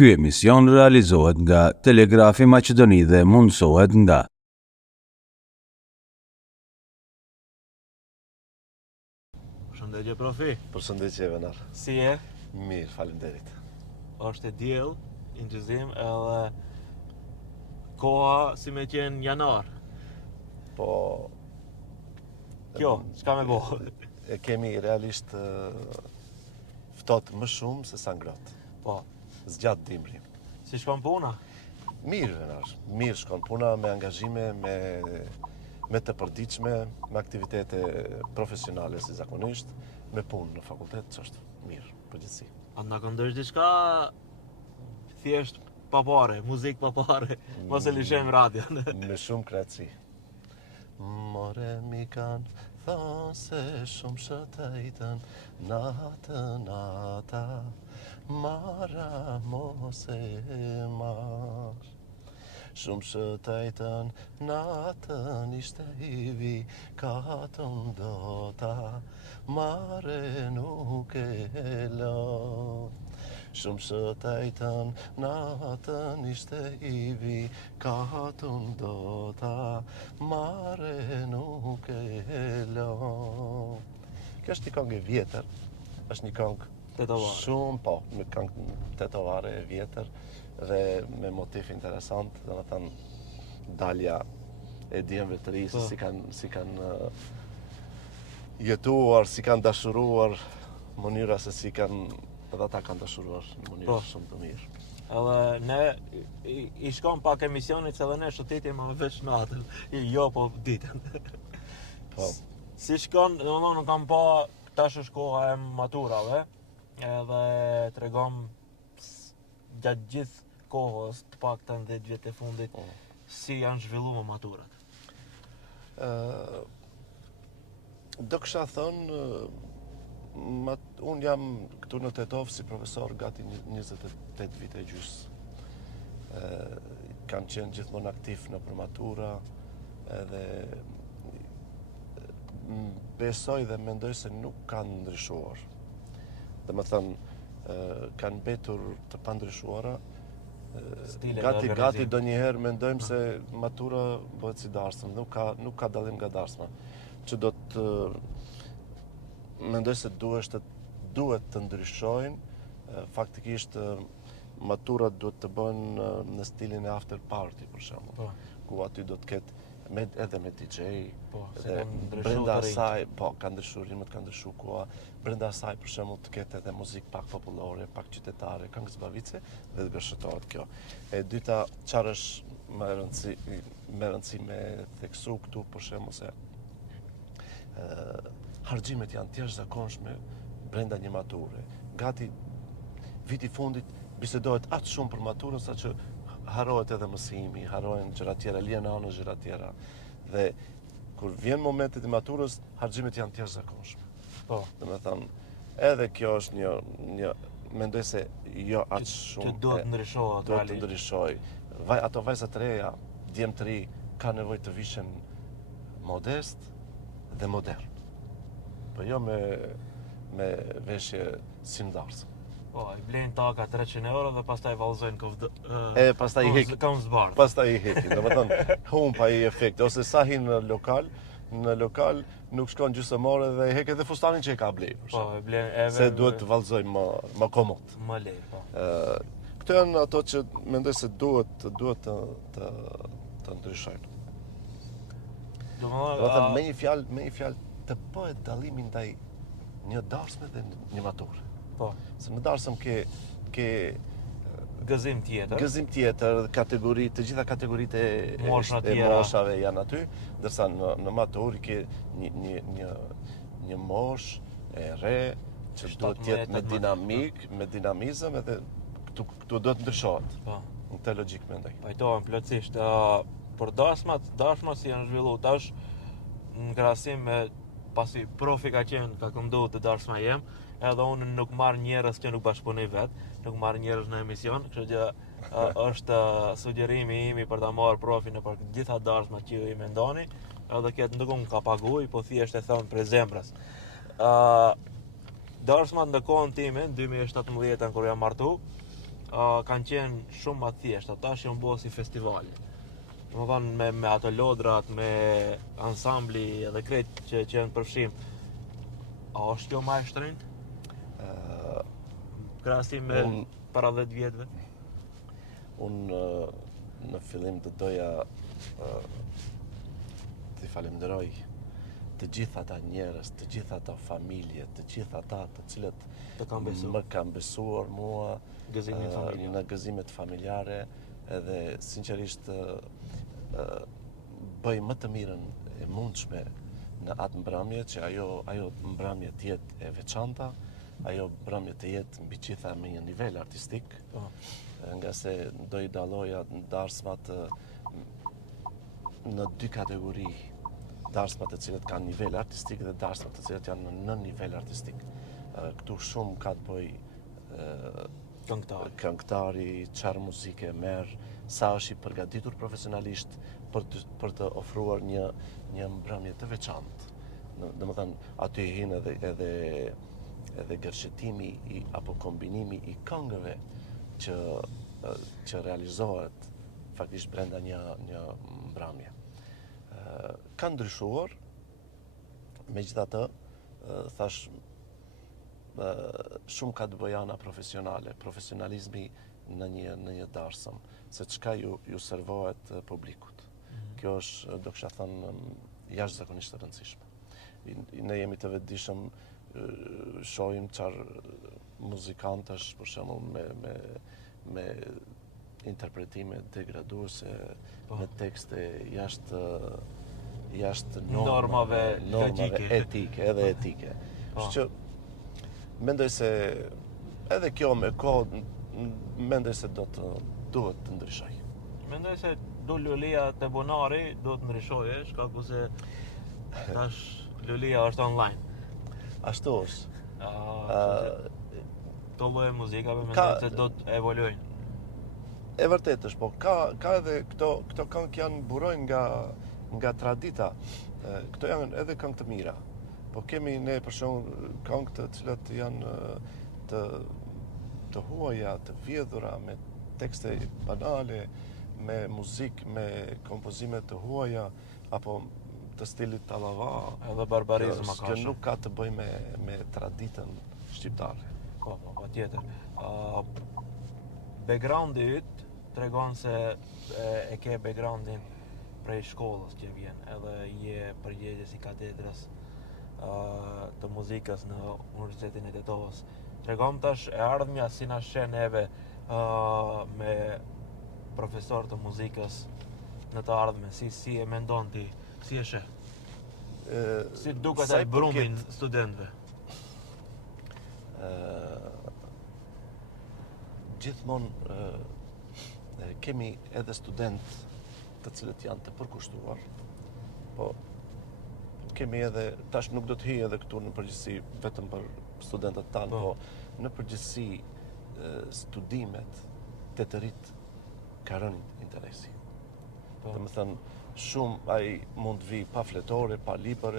Ky emision realizohet nga Telegrafi Maqedoni dhe mundësohet nga Përshëndetje profi. Përshëndetje Venar. Si je? Mirë, faleminderit. Është e diell, injuzim edhe koha si me qenë janar. Po Kjo, çka me bo? e kemi realisht ftohtë më shumë se sa ngrohtë. Po, Zgjat dimri. si shkon puna? Mirë Venar, mirë shkon puna me angazhime, me të përditshme, me aktivitete profesionale si zakonisht, me punë në fakultet, ç'është mirë, përgjithësi. A na këndosh diçka thjesht pa pare, muzikë pa pare, mos e lëshojmë radion. Me shumë kratësi. More mi kanë thonë se shumë shëtejtën nata mara mos e marë. Shumë shëtejtën natën ishte hivi katën dota mare nuk e lo. Shumë shëtejtën natën ishte hivi katën dota mare nuk e lo. Kjo është një këngë e vjetër, është një këngë Tetovare. shumë, po, një këngë tetovare e vjetër dhe me motiv interesant, domethënë dalja e djemve të ri se si kanë jetuar, si kanë dashuruar, mënyra se si kanë edhe ata kanë dashuruar në mënyrë shumë të mirë. Edhe ne i shkon pak emisionit se edhe ne shëtitje më veç natën, jo po ditën. Po. Si shkon, domethënë kam pa tash është koha e maturave, edhe tregom gjatë gjithë kohës, të paktën 10 vjet e fundit, si janë zhvilluar maturat. Do kisha thënë, unë jam këtu në Tetov si profesor gati 28 vite e gjys. Kam qenë gjithmonë aktiv në për matura, edhe besoj dhe mendoj se nuk kanë ndryshuar. Domethënë, kanë mbetur të pandryshuara. Gati do njëherë mendojmë se matura bëhet si darsma, nuk ka dallim nga darsma. Që do të mendoj se duhet të ndryshojnë, faktikisht maturat duhet të bëhen në stilin e after party për shembull, ku aty do të ketë edhe me DJ, se brenda asaj, po, ka ndryshuar rimët, ka ndryshuar koha, brenda asaj për shembull të ketë edhe muzikë pak popullore, pak qytetare, këngë zbavice dhe të gërshëtohet kjo. E dyta, çfarë është më rëndësi me theksu këtu për shembull se harxhimet janë të jashtëzakonshme brenda një mature. Gati viti fundit bisedohet aq shumë për maturën sa që harohet edhe mësimi, harohen gjëra tjera, lihen anë gjëra tjera. Dhe kur vjen momentet e maturës, harxhimet janë të jashtëzakonshme. Po. Domethënë, edhe kjo është një mendoj se jo aq shumë. Që duhet ndryshohet. Duhet të ndryshoj. Ato vajzat të reja, djem të ri, ka nevojë të vishen modest dhe modern. Po jo me veshje si ndarse. Po, i blejnë taka 300 euro dhe pastaj vallëzojnë pastaj i hekin. Këmbëzbardh. Pastaj i hekin. Domethënë, humb ai efekti ose sa hin në lokal nuk shkon gjysmore dhe i hek edhe fustanin që e ka blej. Po, e blen edhe se duhet të vallëzoj më komod. Më lehtë, po. Këto janë ato që mendoj se duhet të ndryshojnë. Domethënë me një fjalë të bëhet dallimi ndaj një darsme dhe një maturë. Po. Se në darsëm ke gëzim tjetër, kategori, të gjitha kategoritë e moshave janë aty, ndërsa në maturë ke një moshë e re që duhet të jetë me dinamizëm edhe këtu do të ndryshohet. Po. Në këtë logjik mendoj. Pajtohem plotësisht. Për darsmat si janë zhvilluar tash në krahasim me pasi profi ka këndu të darsma jem, edhe unë nuk marr njerëz që nuk bashkëpunoj vetë, nuk marr njerëz në emision, kështu që është sugjerimi im për ta marrë profin në për gjitha darsmat që i mendoni, edhe këtë ndërkohë ka paguaj, po thjesht e thon për zemrës. Darsmat në kohën time, në 2017 kur jam martu, kanë qenë shumë më thjeshtë, ata janë bërë si festivale. Domethënë me ato lodrat, me ansambli edhe krejt që janë përfshim. A është kjo më e shtrenjtë? Krahasim me para 10 vjetëve? Unë në fillim të doja t'i falenderoj të gjitha ata njerëz, të gjitha ata familje, të gjitha ata të cilët më kanë besuar mua në gëzimet familjare edhe sinqerisht bëj më të mirën e mundshme në atë mbrëmje që ajo mbrëmje të jetë e veçanta, ajo mbrëmje të jetë mbi gjitha me një nivel artistik, nga se do I dalloja darsmat në dy kategori, darsmat të cilët kanë nivel artistik dhe darsmat të cilët janë në nivel artistik. Këtu shumë ka të bëj këngëtari, çfarë muzike merr, sa është I përgatitur profesionalisht për të ofruar një mbrëmje të veçantë. Domethënë aty hin edhe gërshetimi apo kombinimi I këngëve që realizohet faktisht brenda një mbrëmje. Ka ndryshuar, megjithatë, thash shumë ka të bëjë ana profesionale, profesionalizmi në një darsëm, se çka ju servohet publikut. Kjo është, do kisha thënë, jashtëzakonisht e rëndësishme. Ne jemi të vetëdijshëm, shohim çfarë muzikantësh për shembull me interpretime degraduese, me tekste jashtë normave etike, edhe etike. Kështu që mendoj se edhe kjo me kohë mendoj se duhet të ndryshoj. Mendoj se lulia te Bonari duhet të ndryshojë, shkaku se tash lulia është online. Ashtu është. Këto lloje muzikave mendoj se do të evoluojnë. E vërtetë është, po ka edhe këto këngë janë burojnë nga tradita. Këto janë edhe këngë të mira. Po kemi ne për shembull këngë të cilat janë të huaja, të vjedhura me tekste banale, me muzikë, me kompozime të huaja apo të stilit tallava, edhe barbarizëm ka. Kjo nuk ka të bëjë me traditën shqiptare. Po, patjetër. Backgroundi yt tregon se e ke backgroundin prej shkollës që vjen, edhe je përgjegjës I katedrës të muzikës në Universitetin e Tetovës. Tregom tash e ardhmja si na shen neve me profesor të muzikës në të ardhmen, si e mendon ti, si e sheh? Si duket ai brumin studentëve? Gjithmonë kemi edhe studentë të cilët janë të përkushtuar, po kemi edhe, tash nuk do të hi edhe këtu në përgjithësi vetëm për studentët tanë, po në përgjithësi studimet të të rritë ka rënë interesi. Domethënë, shumë ai mund vi pa fletore, pa libër,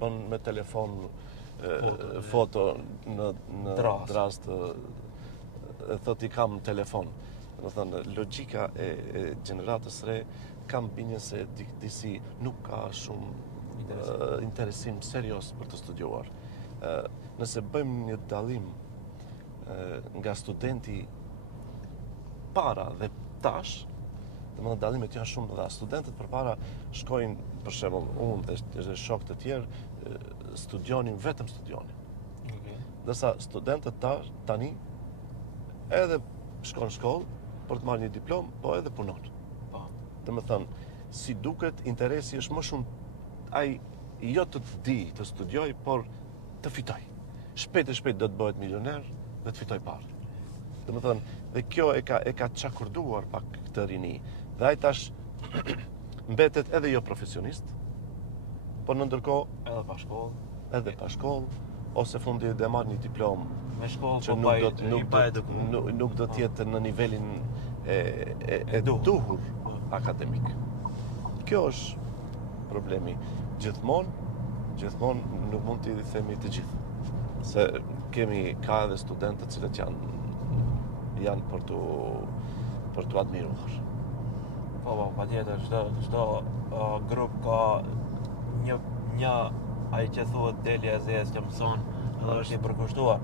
bën me telefon foto në drast, thot I kam telefon. Domethënë, logjika e gjeneratës re kam binjen se disi nuk ka shumë interesim serios për të studiuar. Nëse bëjmë një dallim nga studenti para dhe tash, domethënë dallimet janë shumë të mëdha. Studentët përpara shkojnë, për shembull, unë dhe shokë të tjerë studionin, vetëm studionin. Ndërsa studentët tani edhe shkon në shkollë për të marrë një diplomë, po edhe punon. Domethënë, si duket interesi është më shumë ai jo të di, të studioj, por të fitoj. Shpejt do të bëhet milioner dhe të fitoj parë. Domethënë, dhe kjo e ka çakurduar pak këtë rini. Dhe ai tash mbetet edhe jo profesionist, por në ndërkohë edhe pa shkollë, ose fundi dhe marr një diplomë me shkollë që nuk do të jetë në nivelin e duhur akademik. Kjo është problemi. Gjithmonë nuk mund t'i themi të gjithë. Se ka edhe studentë të cilët janë janë për tu admiruar. Po, patjetër, çdo grup ka një ai që thuhet deli e zezë që mëson edhe është i përkushtuar.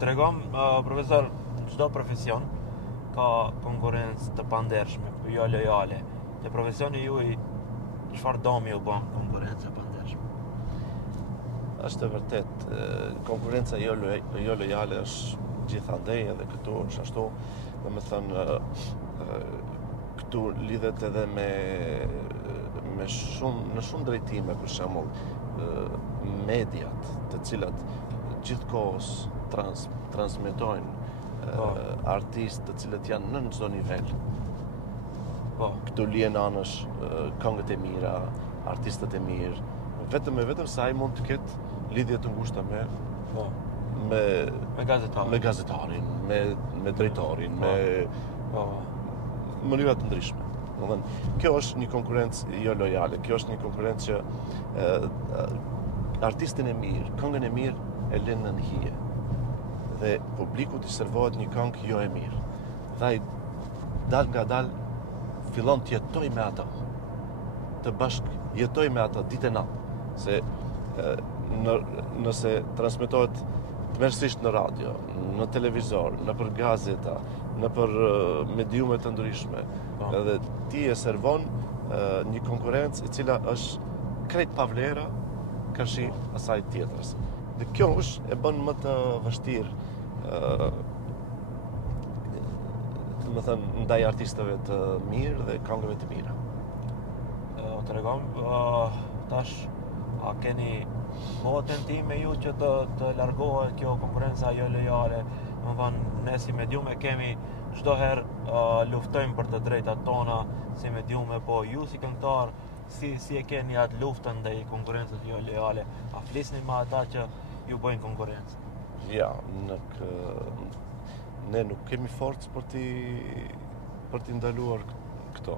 Tregom profesor, çdo profesion ka konkurrencë të pandershme, jo lojale. Te profesioni juaj çfarë domi u bën konkurrencë e pandershme? Është e vërtet, konkurenca jo lojale është gjithandej edhe këtu është ashtu, domethënë këtu lidhet edhe me në shumë drejtime, për shembull, mediat, të cilat gjithkohës transmetojnë artistë të cilët janë në çdo nivel. Po, Këtu lihen anësh këngët e mira, artistët e mirë, vetëm se ai mund të ketë lidhje të ngushta me gazetarin, me drejtorin, po. mënyra të ndryshme. Domethënë, kjo është një konkurrencë jo lojale, kjo është një konkurrencë që artistin e mirë, këngën e mirë e lën në hije. Dhe publikut i servohet një këngë jo e mirë. Dhe ai dal nga dal fillon të jetoj me ato. Të bashk jetoj me ato ditë e natë. Se nëse transmetohet tmerrsisht në radio, në televizor, në për gazeta, në për mediume të ndryshme, edhe ti e servon një konkurrencë e cila është krejt pa vlera kashi asaj tjetrës. Dhe kjo është e bën më të vështirë domethënë ndaj artistëve të mirë dhe këngëve të mira. Tregom tash a keni tentime ju që të largohet kjo konkurenca jo lojale? Domethënë ne si mediume kemi çdo herë luftojmë për të drejtat tona si mediume, po ju si këngëtar si e keni atë luftën ndaj konkurrencës jo lojale? A flisni me ata që ju bëjnë konkurrencë? Ja, ne nuk kemi forcë për t'i ndaluar këto,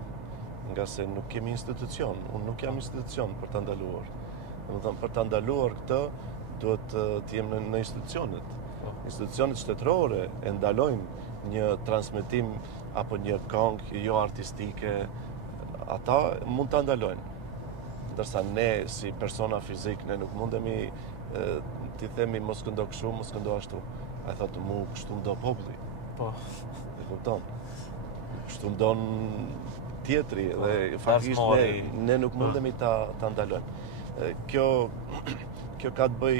nga se nuk kemi institucion, unë nuk jam institucion për t'a ndaluar. Domethënë, për t'a ndaluar këtë, duhet të jem në institucionet. Institucionet shtetërore e ndalojnë një transmetim apo një këngë jo artistike, ata mund t'a ndalojnë. Ndërsa ne si persona fizik, ne nuk mundemi t'i themi mos këndo kështu, mos këndo ashtu. Ai thotë mu kështu ndo populli. Po. E kupton? Kështu ndon tjetri dhe faktikisht ne nuk mundemi ta ndalojmë. Kjo ka të bëj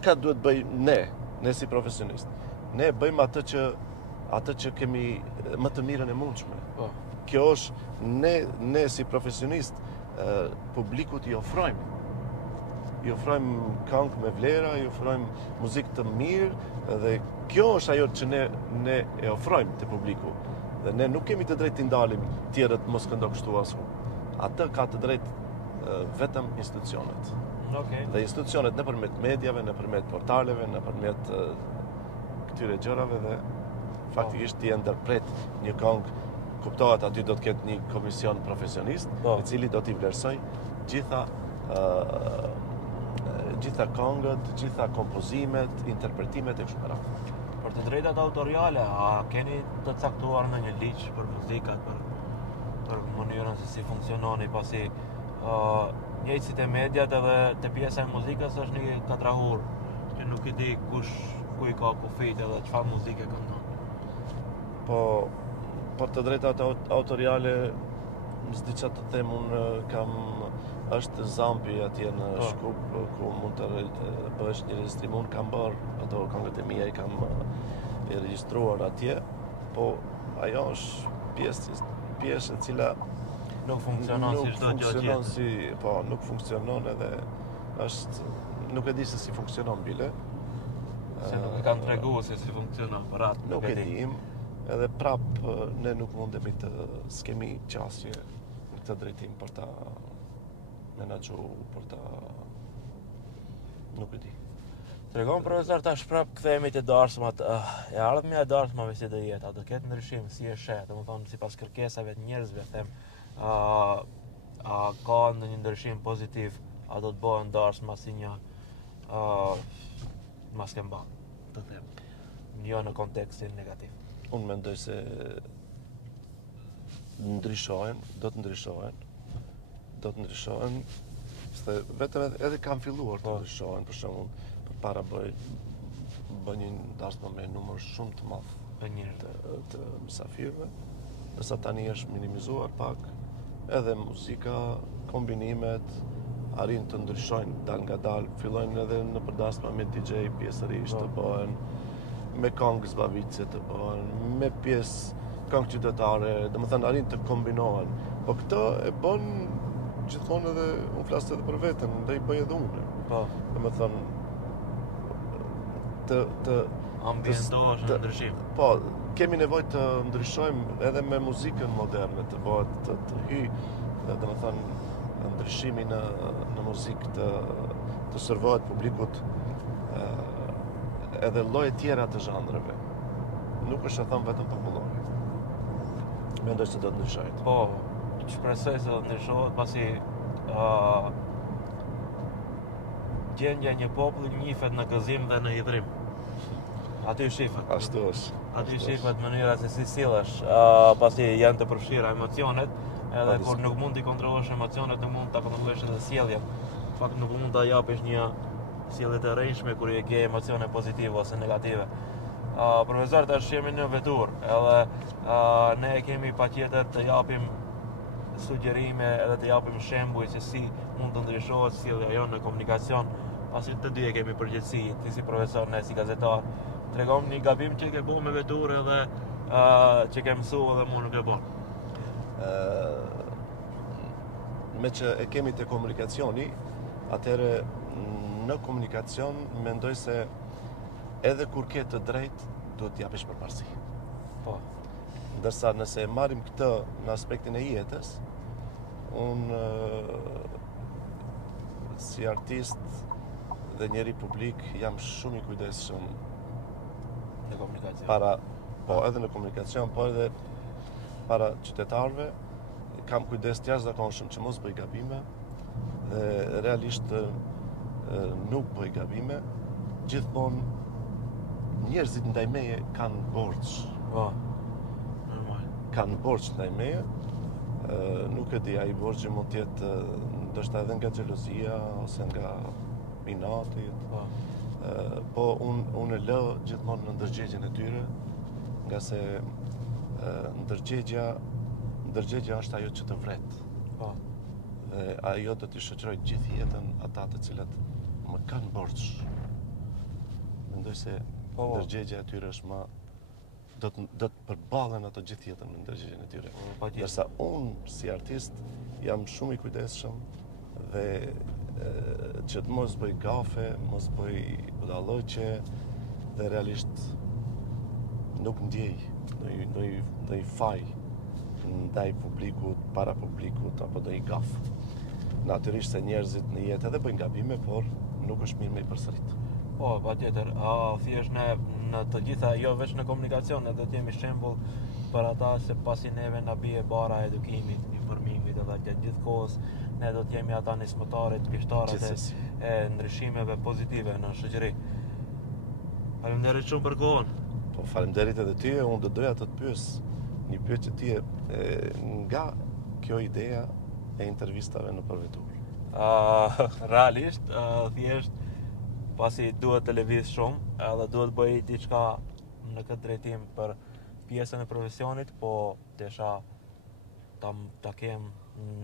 çka duhet bëj ne si profesionist. Ne bëjmë atë që kemi më të mirën e mundshme. Po. Kjo është ne si profesionist publikut i ofrojmë këngë me vlera, i ofrojmë muzikë të mirë dhe kjo është ajo që ne e ofrojmë te publiku. Dhe ne nuk kemi të drejtë t'i ndalim tjerët mos këndo kështu ashtu. Atë ka të drejtë vetëm institucionet. Okej. Dhe institucionet nëpërmjet mediave, nëpërmjet portaleve, nëpërmjet këtyre gjërave dhe faktikisht ti e ndërpret një këngë, kuptohet aty do të ketë një komision profesionist, i cili do t'i vlerësoj gjitha këngët, gjitha kompozimet, interpretimet e kështu me radhë. Për të drejtat autoriale, a keni të caktuar në një ligj për muzikat, për mënyrën se si funksiononi, pasi njëjtë si te mediat edhe te pjesa e muzikës është një katrahur, që nuk i di ku i ka kufit edhe çfarë muzike këndon. Po, për të drejtat autoriale, s'di çfarë të them, unë është Zampi atje në Shkup, ku mund të bësh një regjistrim. Unë kam bërë ato këngët e mia, i kam regjistruar atje, po ajo është pjesë e cila nuk funksionon si çdo gjë tjetër. Po, nuk funksionon edhe nuk e di se si funksionon bile. Se nuk e kanë treguar se si funksionon, për atë nuk e dim, edhe prap ne nuk mundemi s'kemi qasje në këtë drejtim për ta menaxhu, për ta nuk e di. Tregon profesor, tash prap kthehemi te darsmat. E ardhmja e darsmave si do jetë? A do ketë ndryshim, si e sheh, domethënë sipas kërkesave të njerëzve, them, a ka ndonjë ndryshim pozitiv? A do të bëhen darsma si një maskemban, të them? jo në kontekstin negativ. Unë mendoj se ndryshojnë, do të ndryshojnë, se vetëm edhe kanë filluar të ndryshojnë, për shembull, përpara bëj një darsma me numër shumë të madh të mysafirëve, ndërsa tani është minimizuar pak, edhe muzika, kombinimet, arrin të ndryshojnë dal nga dal, fillojnë edhe në përdarsma me DJ pjesërisht të bëhen, me këngë zbavitse të bëhen, me pjesë këngë qytetare, domethënë arrin të kombinohen. Po këtë e bën gjithmonë edhe unë flas edhe për veten, ndaj bëj edhe unë. Po. Domethënë të ambientohesh në ndryshim. Po, kemi nevojë të ndryshojmë edhe me muzikën moderne, të bëhet të hyj, domethënë ndryshimi në muzikë të servohet publikut edhe lloje tjera të zhanreve. Nuk është e thënë vetëm popullore. Mendoj se do të ndryshojë. Po, shpresoj se do të ndryshohet pasi gjendja e një populli njihet në gëzim dhe në hidhrim. Aty shifet. Ashtu është. Aty shifet mënyra se si sillesh, pasi janë të përfshira emocionet, edhe kur nuk mund t'i kontrollosh emocionet, nuk mund ta kontrollosh edhe sjelljen. Fakt nuk mund ta japësh një sjellje të rrënjshme kur je ke emocione pozitive ose negative. Profesor, tash jemi në vetur, edhe ne kemi patjetër të japim sugjerime edhe të japim shembuj se si mund të ndryshohet sjellja jonë në komunikacion, pasi të dy e kemi përgjegjësi, ti si profesor, ne si gazetar. Tregom një gabim që ke bërë me vetur edhe që ke mësuar dhe mua nuk e bën. Me që e kemi të komunikacioni, atëherë në komunikacion mendoj se edhe kur ke të drejt, duhet t'japesh përparësi. Po. Ndërsa nëse e marrim këtë në aspektin e jetës, unë si artist dhe njeri publik jam shumë i kujdesshëm Në komunikacion. Po edhe në komunikacion, po edhe para qytetarëve, kam kujdes të jashtëzakonshëm që mos bëj gabime dhe realisht nuk bëj gabime. Gjithmonë njerëzit ndaj meje kanë borxh. Po. Normal. Kanë borxh ndaj meje. Nuk e di, ai borxhi mund të jetë ndoshta edhe nga xhelozia ose nga inati. Po. Po unë lë gjithmonë në ndërgjegjen e tyre, nga se ndërgjegja është ajo që të vret. Po. Dhe ajo do t'i shoqëroj gjithë jetën ata të cilët më kanë borxh. Mendoj se ndërgjegja e tyre është më do të përballen ato gjithë jetën me ndërgjegjen e tyre. Ndërsa unë si artist jam shumë i kujdesshëm dhe që të mos bëj gafe, mos bëj budalloqe dhe realisht nuk ndjej ndonjë faj ndaj publikut, para publikut apo ndonjë gaf. Natyrisht se njerëzit në jetë edhe bëjnë gabime, por nuk është mirë me i përsërit. Po, patjetër. Thjesht në të gjitha, jo vetëm në komunikacion, edhe të jemi shembull për ata se pasi neve na bie bara e edukimit, informimit edhe gjatë gjithë kohës, ne do të jemi ata nismëtarët, pjesëtarët e ndryshimeve pozitive në shoqëri. Faleminderit shumë për kohën. Po faleminderit edhe ty, unë do doja të të pyes një pyetje ti nga kjo ideja e intervistave në Përvetur. Realisht, thjesht pasi duhet të lëviz shumë, edhe duhet bëj diçka në këtë drejtim për pjesën e profesionit, po desha ta kem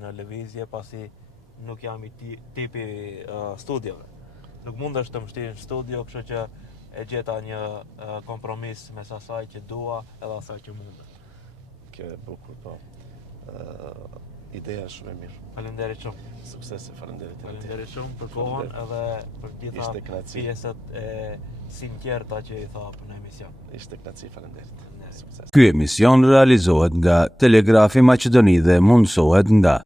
në lëvizje pasi nuk jam i tipi studiove. Nuk mundesh të më shtish në studio, kështu që e gjeta një kompromis mes asaj që dua edhe asaj që mundet. Kjo e bukur, po. Ideja është shumë e mirë. Faleminderit shumë. Suksese, faleminderit. Faleminderit shumë për kohën edhe për gjitha pjesët e sinqerta që i tha në emision. Ishte kënaqësi, faleminderit. Sukses. Ky emision realizohet nga Telegrafi Maqedoni dhe mundësohet nga